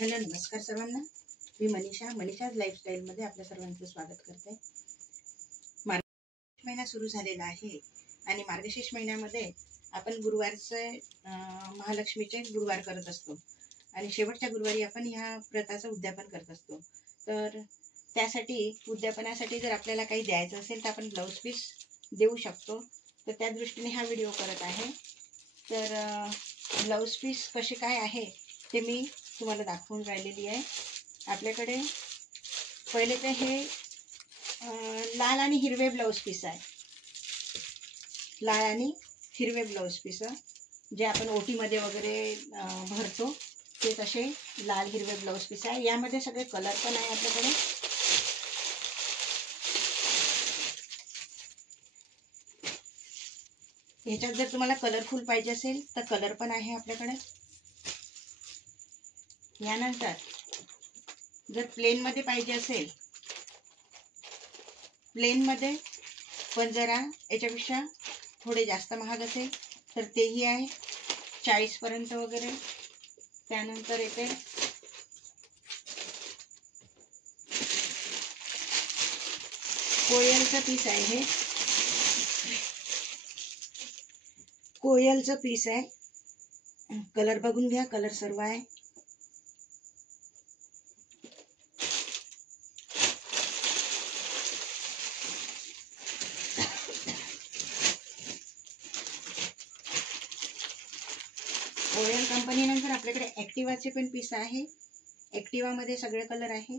Hello, नमस्कार सर्वांना. मी मनीषाज लाईफस्टाईलमध्ये आपल्या सर्वांचं स्वागत करते. मार्गशीर्ष महिना सुरू झालेला आहे आणि मार्गशीर्ष महिन्यामध्ये आपण गुरुवारचे महालक्ष्मीचे गुरुवार करत असतो आणि शेवटच्या गुरुवारी आपण ह्या व्रताचं उद्यापन करत असतो. तर त्यासाठी उद्यापनासाठी जर आपल्याला काही द्यायचं असेल तर आपण ब्लाऊज पीस देऊ शकतो. तर त्या दृष्टीने हा व्हिडिओ करत आहे. तर ब्लाऊज पीस कसे काय आहे ते मी तुम्हाला दाखवून राहिलेली आहे. आपल्याकडे पहिले तर हे लाल आणि हिरवे ब्लाऊज पीस आहे. लाल आणि हिरवे ब्लाऊज पीस जे आपण ओटीमध्ये वगैरे भरतो ते तसे लाल हिरवे ब्लाऊज पीस आहे. यामध्ये सगळे कलर पण आहे आपल्याकडे. ह्याच्यात जर तुम्हाला कलरफुल पाहिजे असेल तर कलर पण आहे आपल्याकडे. यानंतर जर प्लेनमध्ये पाहिजे असेल, प्लेनमध्ये पण जरा याच्यापेक्षा थोडे जास्त महाग असेल तर तेही आहे 40 पर्यंत वगैरे. त्यानंतर येते कोयलचं पीस आहे. हे कोयलचं पीस आहे. कलर बघून घ्या, कलर सर्व आहे. कोयल कंपनीनंतर आपल्याकडे ॲक्टिवाचे पण पीस आहे. ॲक्टिवामध्ये सगळे कलर आहे.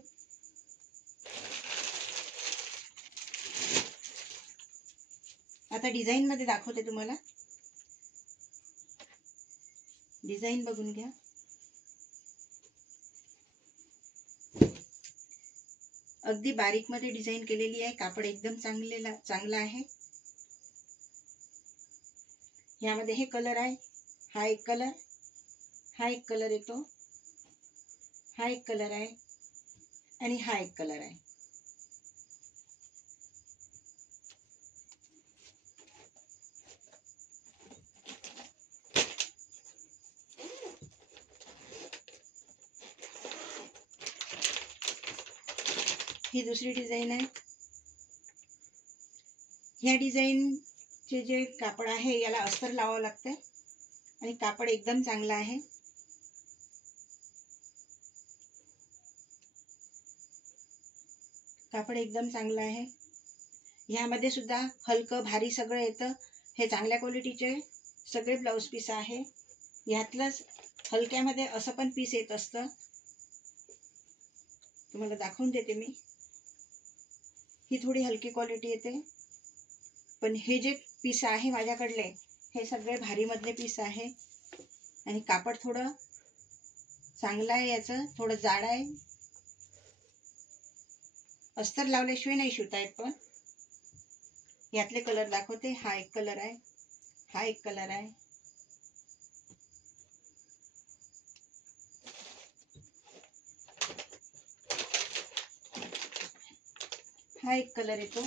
आता डिझाईनमध्ये दाखवते तुम्हाला. डिझाईन बघून घ्या. अगदी बारीकमध्ये डिझाईन केलेली आहे. कापड एकदम चांगला आहे. यामध्ये हे कलर आहे. हा एक कलर, हा एक कलर येतो, हा एक कलर आहे आणि हा एक कलर आहे. ही दुसरी डिझाईन आहे. ह्या डिझाईनचे जे कापड आहे याला अस्तर लावावं लागते आणि कापड एकदम चांगला आहे. कापड एकदम चांगलं आहे. ह्यामध्ये सुद्धा हलकं भारी सगळं येतं. हे चांगल्या क्वालिटीचे सगळे ब्लाऊज पीस आहे. ह्यातलंच हलक्यामध्ये असं पण पीस येत असतं. तुम्हाला दाखवून देते मी. ही थोडी हलकी क्वालिटी येते, पण हे जे पीस आहे माझ्याकडले हे सगळे भारीमधले पीस आहे आणि कापड थोडं चांगलं आहे. याचं थोडं जाड आहे. अस्तर लावल्याशिवाय नाही शिवता येत. पण यातले कलर दाखवते. हा एक कलर आहे, हा एक कलर आहे, हा एक कलर येतो,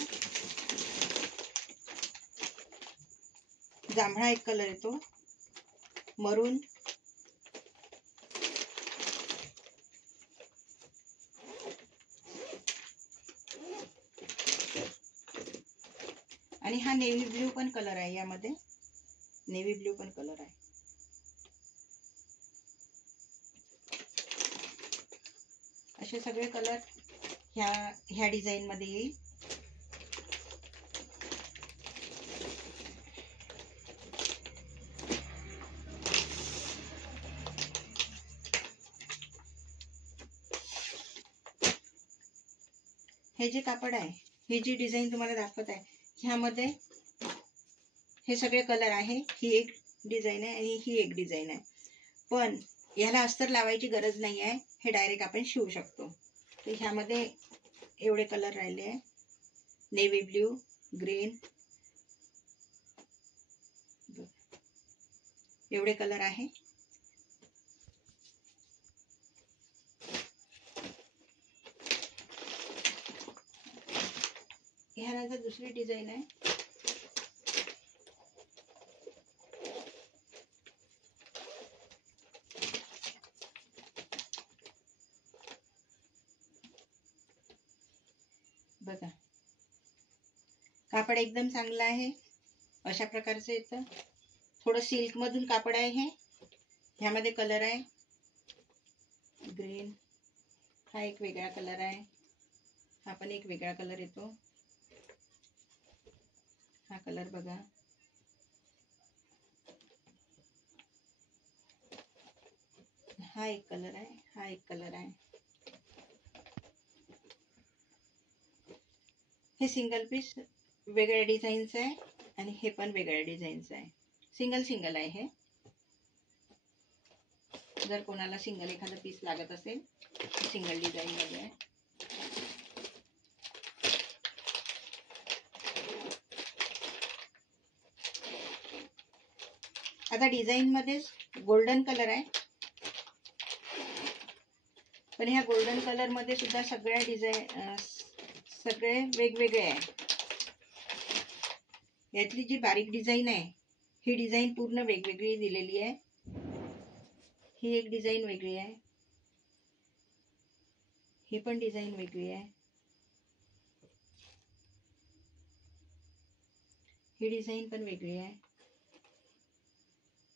जांभळा एक कलर येतो, मरून, आणि हा नेव्ही ब्ल्यू पण कलर आहे. यामध्ये नेव्ही ब्ल्यू पण कलर आहे. असे सगळे कलर ह्या डिझाईन मध्ये येईल. हे जे कापड आहे, हे जी डिझाईन तुम्हाला दाखवत आहे, ह्यामध्ये हे सगळे कलर आहे. ही एक डिझाईन आहे आणि ही एक डिझाईन आहे. पण ह्याला अस्तर लावायची गरज नाही आहे. हे डायरेक्ट आपण शिवू शकतो. तर ह्यामध्ये एवढे कलर राहिले आहे. नेव्ही ब्ल्यू, ग्रीन, एवढे कलर आहे. ह्यानंतर दुसरी डिझाईन आहे. बघा, कापड एकदम चांगलं आहे. अशा प्रकारचं येतं. थोडं सिल्क मधून कापड आहे हे. ह्यामध्ये कलर आहे ग्रीन, हा एक वेगळा कलर आहे, हा पण एक वेगळा कलर येतो. हा कलर बघा, हा एक कलर आहे, हा एक कलर आहे. हे सिंगल पीस वेगळ्या डिझाईनचं आहे आणि हे पण वेगळ्या डिझाईनचं आहे. सिंगल सिंगल आहे हे. जर कोणाला सिंगल एखादा पीस लागत असेल सिंगल डिझाईन मध्ये आहे. आता डिझाईन मध्येच गोल्डन कलर आहे, पण ह्या गोल्डन कलर मध्ये सुद्धा सगळ्या डिझाईन सगळे वेगवेगळे आहे. यातली जी बारीक डिझाईन आहे ही डिझाईन पूर्ण वेगवेगळी दिलेली आहे. ही एक डिझाईन वेगळी आहे, ही पण डिझाईन वेगळी आहे, ही डिझाईन पण वेगळी आहे.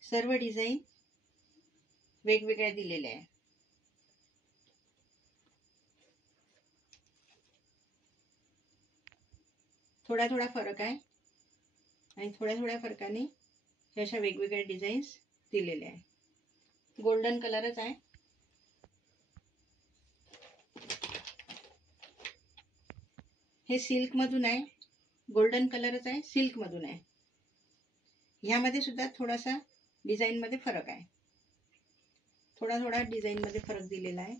सर्व डिझाईन वेगवेगळ्या दिलेल्या आहे. थोडा थोडा फरक आहे आणि थोड्या थोड्या फरकाने अशा वेगवेगळ्या डिझाईन्स दिलेल्या आहे. गोल्डन कलरच आहे. हे सिल्क मधून आहे, गोल्डन कलरच आहे, सिल्क मधून आहे. ह्यामध्ये सुद्धा थोडासा डिझाईन मध्ये फरक आहे. थोडा थोडा डिझाईन मध्ये फरक दिलेला आहे.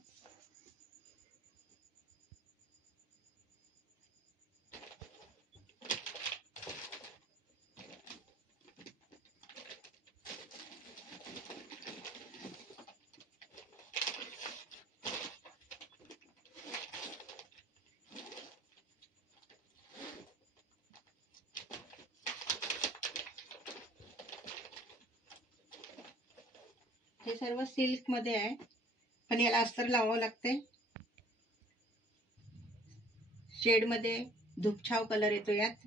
हे सर्व सिल्क मध्ये आहे, पण याला अस्तर लावावं लागते. शेड मध्ये धुपछाव कलर येतो, यात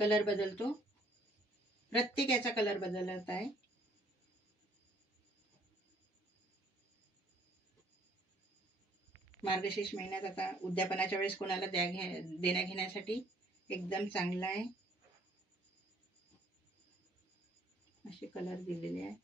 कलर बदलतो. प्रत्येक याचा कलर बदलत आहे. मार्गशीर्ष महिन्यात आता उद्यापनाच्या वेळेस कोणाला देण्या घेण्यासाठी एकदम चांगला आहे. असे कलर दिलेले आहे.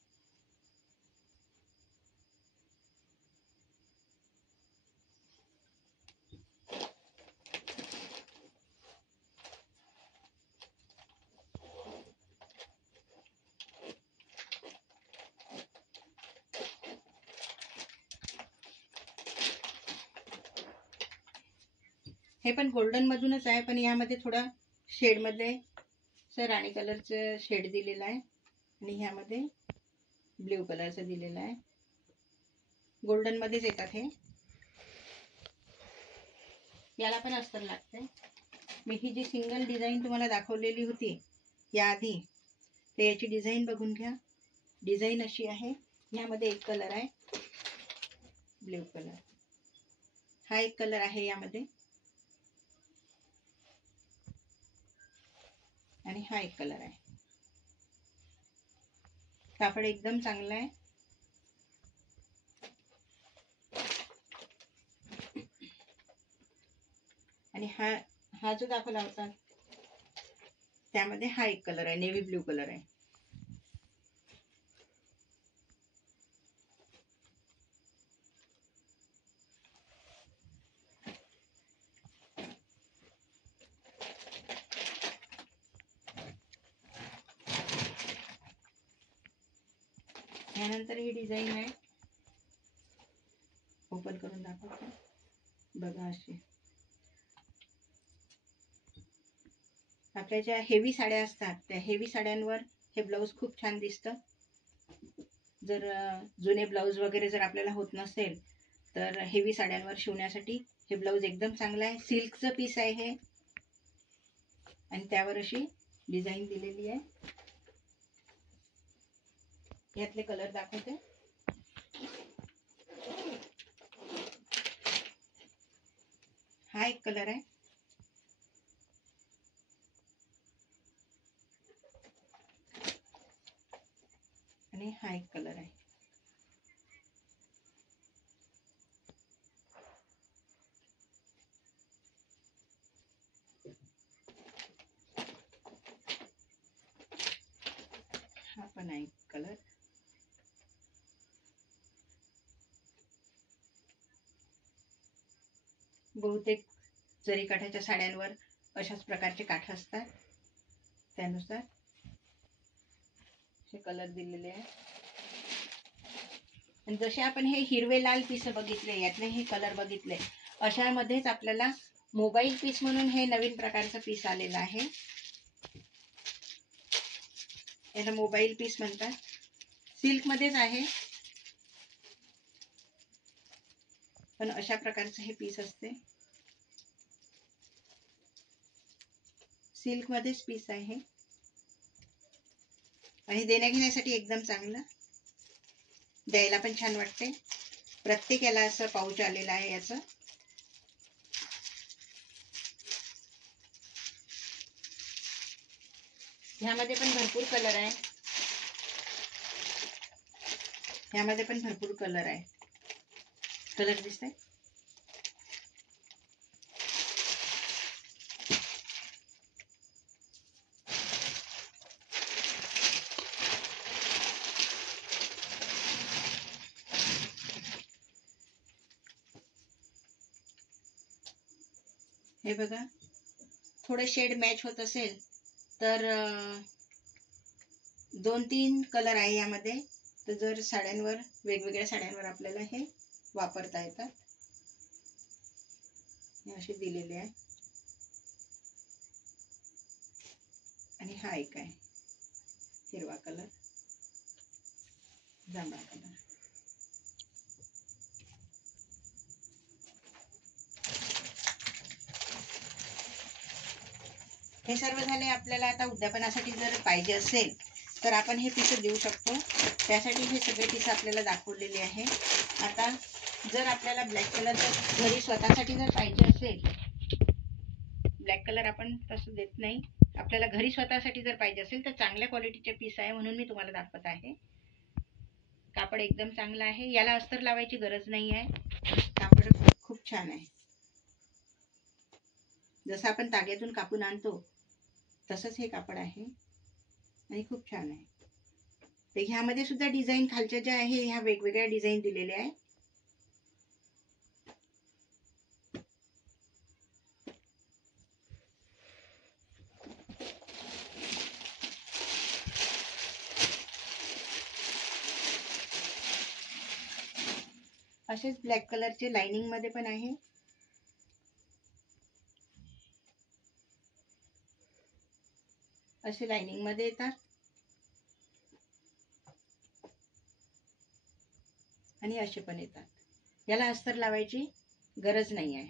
हे पण गोल्डन मधूनच आहे, पण यामध्ये थोडा शेड मध्ये राणी कलरचं शेड दिलेला आहे आणि ह्यामध्ये ब्ल्यू कलरचं दिलेला आहे. गोल्डन मध्येच येतात हे. याला पण अस्तर लागते. मी ही जी सिंगल डिझाईन तुम्हाला दाखवलेली होती याआधी, तर याची डिझाईन बघून घ्या. डिझाईन अशी आहे. यामध्ये एक कलर आहे ब्ल्यू कलर, हा एक कलर आहे यामध्ये, आणि हा एक कलर आहे. कापड एकदम चांगला आहे. आणि हा जो दाखवला होता त्यामध्ये हा एक कलर आहे, नेव्ही ब्ल्यू कलर आहे. यानंतर ही डिझाईन आहे, ओपन करून दाखवते बघा. अशी आपल्या ज्या हेवी साड्या असतात त्या हेवी साड्यांवर हे ब्लाऊज खूप छान दिसतं. जर जुने ब्लाऊज वगैरे जर आपल्याला होत नसेल तर हेवी साड्यांवर शिवण्यासाठी हे ब्लाऊज एकदम चांगलं आहे. सिल्कचं पीस आहे हे, आणि त्यावर अशी डिझाईन दिलेली आहे. यातले कलर दाखवते. हा एक कलर आहे. आणि हा एक कलर आहे. हा पण आहे कलर. बहुतेक जरी काठाच्या साड्यांवर अशाच प्रकारचे काठ असतात, त्यानुसार हे कलर दिलेले आहे. आणि जसे आपण हे हिरवे लाल पीस बघितले, यातले हे कलर बघितले, अशामध्येच आपल्याला मोबाईल पीस म्हणून हे नवीन प्रकारचं पीस आलेलं आहे. याला मोबाईल पीस म्हणतात. सिल्क मध्येच आहे, पण अशा प्रकारचं हे पीस असते. सिल्क मध्येच पीस आहे आणि देण्याघेण्यासाठी एकदम चांगलं, द्यायला पण छान वाटते. प्रत्येक याला असं पाऊच आलेलं आहे याचं. ह्यामध्ये पण भरपूर कलर आहे. ह्यामध्ये पण भरपूर कलर आहे. कलर दिसतंय. हे बघा, थोडे शेड मॅच होत असेल तर 2-3 कलर आहे यामध्ये. तर जर साड्यांवर, वेगवेगळ्या साड्यांवर आपल्याला हे वापरता येतात. हे असे दिलेले आहे. आणि हा एक आहे हिरवा कलर, जांभळा कलर. हे सर्व झाले. आपल्याला आता उद्यापनासाठी जर पाहिजे असेल तर आपण हे पीस देऊ शकतो. त्यासाठी हे सगळे पीस आपल्याला दाखवलेले आहे. आता जर आपल्याला ब्लॅक कलर घरी स्वतःसाठी जर पाहिजे असेल, ब्लॅक कलर आपण तसं देत नाही. आपल्याला घरी स्वतःसाठी जर पाहिजे असेल तर चांगल्या क्वालिटीचे पीस आहे म्हणून मी तुम्हाला दाखवत आहे. कापड एकदम चांगलं आहे. याला अस्तर लावायची गरज नाही आहे. कापड खूप छान आहे. जसं आपण ताग्यातून कापून आणतो तसंच हे कापड आहे आणि खूप छान आहे. तर ह्यामध्ये सुद्धा डिझाईन खालच्या ज्या आहे ह्या वेगवेगळ्या डिझाईन दिलेल्या आहे. असेच ब्लॅक कलरचे लाइनिंग मध्ये पण आहे. असे लाइनिंग मध्ये येतात आणि असे पण येतात. याला अस्तर लावायची गरज नाही आहे.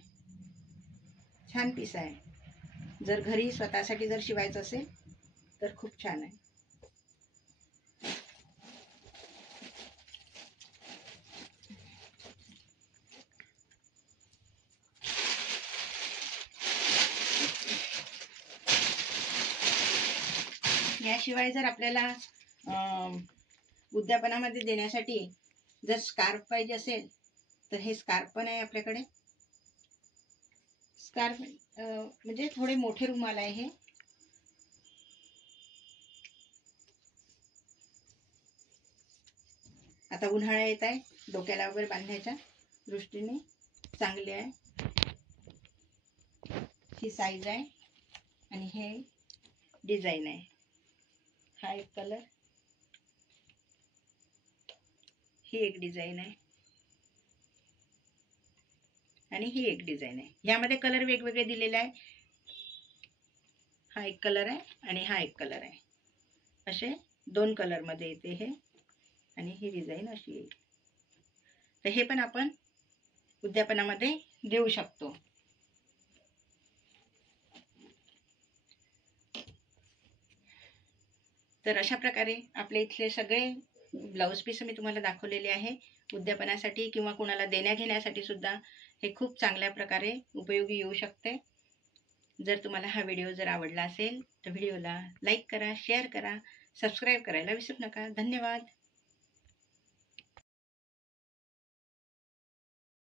छान पीस आहे. जर घरी स्वतःसाठी जर शिवायचं असेल तर खूप छान आहे. याशिवाय जर आपल्याला उद्यापनामध्ये देण्यासाठी जर स्कार्फ पाहिजे असेल तर हे स्कार्फ पण आहे आपल्याकडे. स्कार्फ म्हणजे थोडे मोठे रुमाल आहे हे. आता उन्हाळा येत आहे, डोक्याला वगैरे बांधण्याच्या दृष्टीने चांगले आहे. ही साईज आहे आणि हे डिझाईन आहे. हा एक कलर, ही एक डिझाईन आहे आणि ही एक डिझाईन आहे. यामध्ये कलर वेगवेगळे दिलेले आहे. हा एक कलर आहे आणि हा एक कलर आहे. असे 2 कलर मध्ये येते हे. आणि ही डिझाईन अशी येईल. तर हे पण आपण उद्यापनामध्ये देऊ शकतो. तर अशा प्रकारे आपले इथले सगळे ब्लाऊज पीस मी तुम्हाला दाखवलेले आहे. उद्यापनासाठी किंवा कोणाला देण्या घेण्यासाठी सुद्धा हे खूप चांगल्या प्रकारे उपयोगी येऊ शकते. जर तुम्हाला हा व्हिडिओ जर आवडला असेल तर व्हिडिओला लाईक करा, शेअर करा, सबस्क्राईब करायला विसरू नका. धन्यवाद.